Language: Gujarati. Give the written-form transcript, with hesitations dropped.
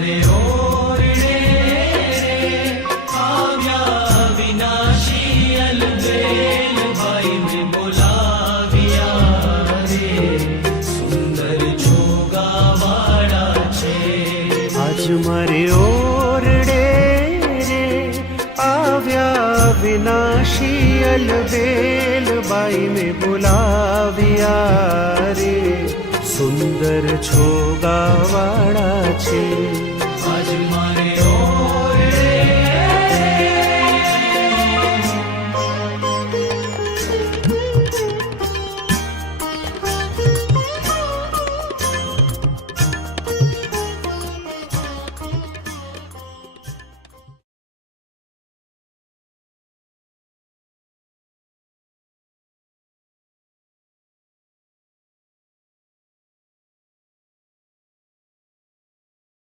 મારે ઓરડે આવ્યા વિનાશી અલબેલભાઈ ને બોલાવ્યા રે સુંદર છોગાવાળા છે આજ મારે ઓરડે રે આવ્યા વિનાશી અલબેલબાઈ ને બોલાવ્યા રે સુંદર છોગાવાળા છે